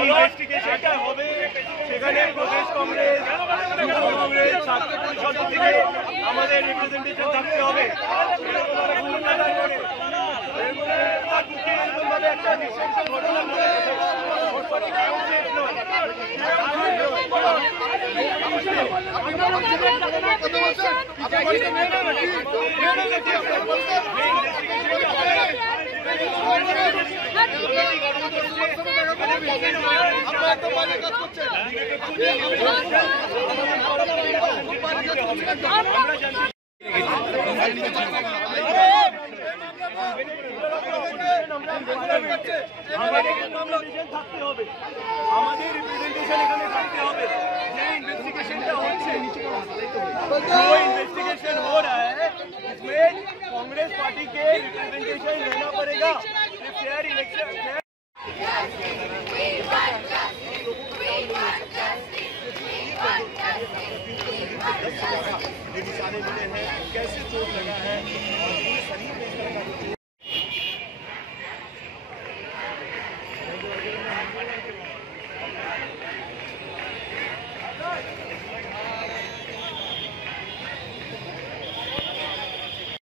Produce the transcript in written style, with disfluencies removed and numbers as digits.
ইনভেস্টিগেশনটা হবে সেখানে প্রদেশ কংগ্রেস, যুব কংগ্রেস, ছাত্র পরিষদ থেকে আমাদের রিপ্রেজেন্টেশন থাকতে হবে। আমাদের রিপ্রেজেন্টেশন এখানে থাকতে হবে। যে इन्वेस्टिगेशनটা হচ্ছে, जो इन्वेस्टिगेशन हो रहा है इसमें कांग्रेस पार्टी के रिप्रेजेंटेशन लेना पड़ेगा। Fair election